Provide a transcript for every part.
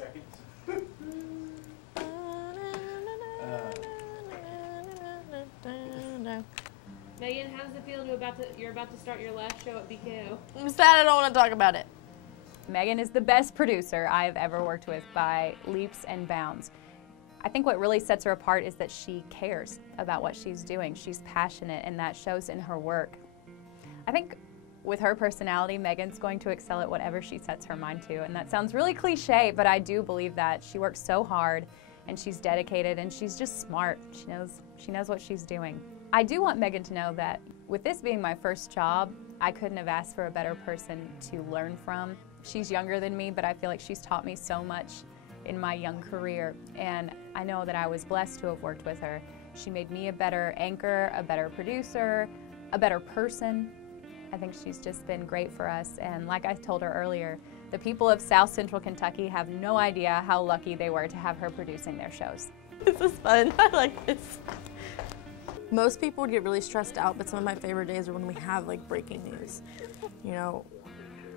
seconds. Megan, how does it feel you're about to start your last show at BKO? I'm sad I don't want to talk about it. Megan is the best producer I've ever worked with by leaps and bounds. I think what really sets her apart is that she cares about what she's doing. She's passionate, and that shows in her work. I think with her personality, Megan's going to excel at whatever she sets her mind to, and that sounds really cliche, but I do believe that. She works so hard, and she's dedicated, and she's just smart. She knows what she's doing. I do want Megan to know that with this being my first job, I couldn't have asked for a better person to learn from. She's younger than me, but I feel like she's taught me so much in my young career, and I know that I was blessed to have worked with her. She made me a better anchor, a better producer, a better person. I think she's just been great for us, and like I told her earlier, the people of South Central Kentucky have no idea how lucky they were to have her producing their shows. This is fun. I like this. Most people would get really stressed out, but some of my favorite days are when we have like breaking news. You know,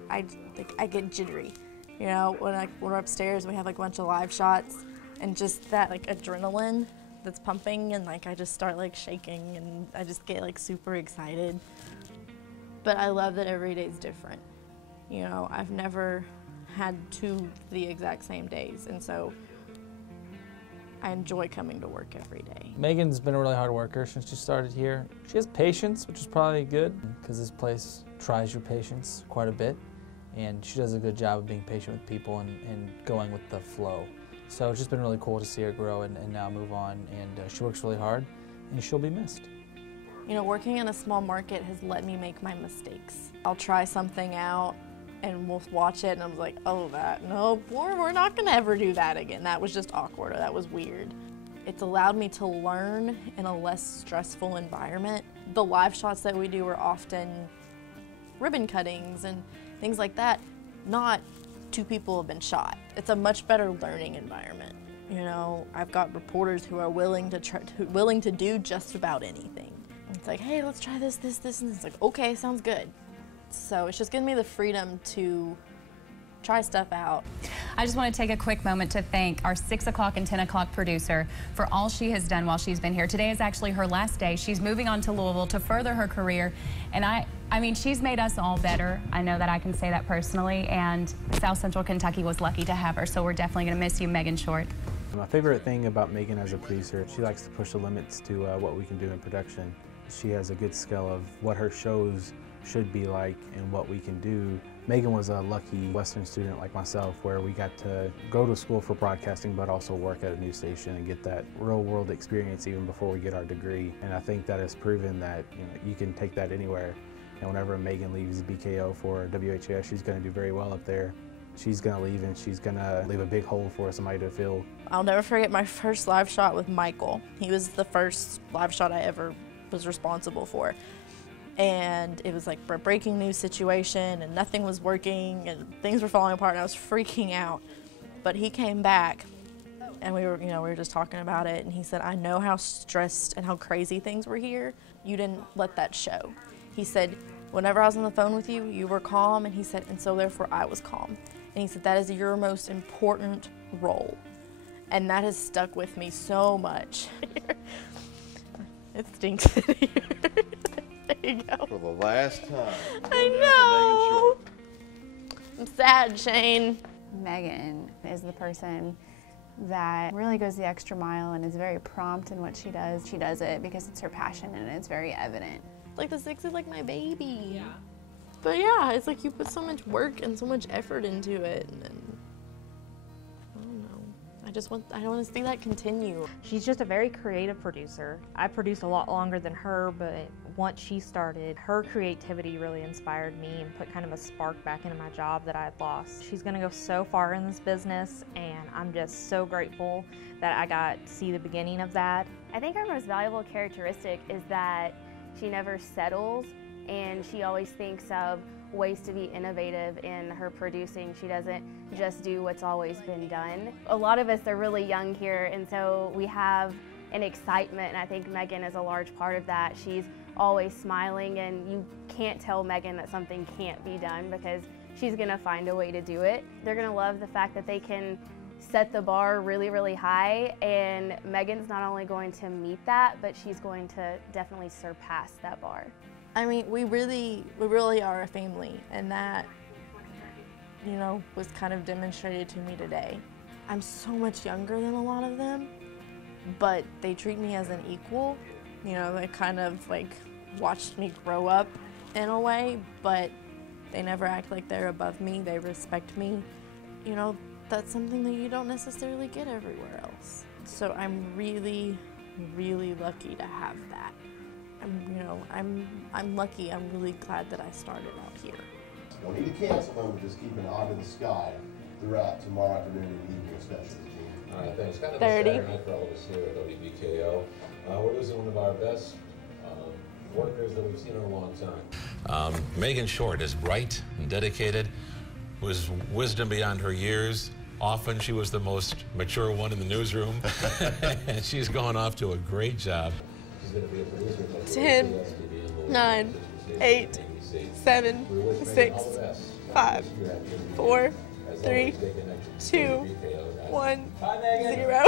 I get jittery. You know, when we're upstairs and we have like a bunch of live shots, and just that like adrenaline that's pumping, and like I just start like shaking, and I just get like super excited. But I love that every day is different. You know, I've never had the exact same days, and so I enjoy coming to work every day. Megan's been a really hard worker since she started here. She has patience, which is probably good, because this place tries your patience quite a bit, and she does a good job of being patient with people and going with the flow. So it's just been really cool to see her grow and now move on, and she works really hard, and she'll be missed. You know, working in a small market has let me make my mistakes. I'll try something out, and we'll watch it, and I'm like, oh, no, we're not gonna ever do that again. That was just awkward, or that was weird. It's allowed me to learn in a less stressful environment. The live shots that we do are often ribbon cuttings and things like that. Not 2 people have been shot. It's a much better learning environment. You know, I've got reporters who are willing to do just about anything. It's like, hey, let's try this, and it's like, okay, sounds good. So it's just given me the freedom to try stuff out. I just want to take a quick moment to thank our 6 o'clock and 10 o'clock producer for all she has done while she's been here. Today is actually her last day. She's moving on to Louisville to further her career, and I mean, she's made us all better. I know that I can say that personally, and South Central Kentucky was lucky to have her, so we're definitely going to miss you, Megan Short. My favorite thing about Megan as a producer, she likes to push the limits to what we can do in production. She has a good scale of what her shows should be like and what we can do. Megan was a lucky Western student like myself, where we got to go to school for broadcasting but also work at a news station and get that real world experience even before we get our degree. And I think that has proven that you can take that anywhere. And whenever Megan leaves BKO for WHS, she's going to do very well up there. She's going to leave, and she's going to leave a big hole for somebody to fill. I'll never forget my first live shot with Michael. He was the first live shot I ever was responsible for. And it was like a breaking news situation, and nothing was working, and things were falling apart, and I was freaking out. But he came back, and we were just talking about it, and he said, I know how stressed and how crazy things were here. You didn't let that show. He said, whenever I was on the phone with you, you were calm, and he said, and so therefore I was calm. And he said, that is your most important role. And that has stuck with me so much. It stinks in here. There you go. For the last time. I know. I'm sad, Shane. Megan is the person that really goes the extra mile and is very prompt in what she does. She does it because it's her passion, and it's very evident. Like, the 6 is like my baby. Yeah. But yeah, it's like you put so much work and so much effort into it, and I don't know. I want to see that continue. She's just a very creative producer. I produced a lot longer than her, but once she started, her creativity really inspired me and put kind of a spark back into my job that I had lost. She's gonna go so far in this business, and I'm just so grateful that I got to see the beginning of that. I think her most valuable characteristic is that she never settles, and she always thinks of ways to be innovative in her producing. She doesn't just do what's always been done. A lot of us are really young here, and so we have an excitement, and I think Megan is a large part of that. She's always smiling, and you can't tell Megan that something can't be done because she's gonna find a way to do it. They're gonna love the fact that they can set the bar really, really high, and Megan's not only going to meet that, but she's going to definitely surpass that bar. I mean, we really are a family, and that, you know, was kind of demonstrated to me today. I'm so much younger than a lot of them, but they treat me as an equal. You know, they kind of like watched me grow up in a way, but they never act like they're above me. They respect me. You know, that's something that you don't necessarily get everywhere else. So I'm really, really lucky to have that. I'm lucky. I'm really glad that I started out here. Don't need to cancel them, just keep an eye to the sky throughout tomorrow afternoon and evening especially. All right, thanks. Kind of 30. a Saturday night for all of us here at WBKO. We're losing one of our best workers that we've seen in a long time. Megan Short is bright and dedicated, was wisdom beyond her years. Often she was the most mature one in the newsroom, and she's gone off to a great job. 10, 9, 8, 7, 6, 5, 4, 3, 2, 1, 0.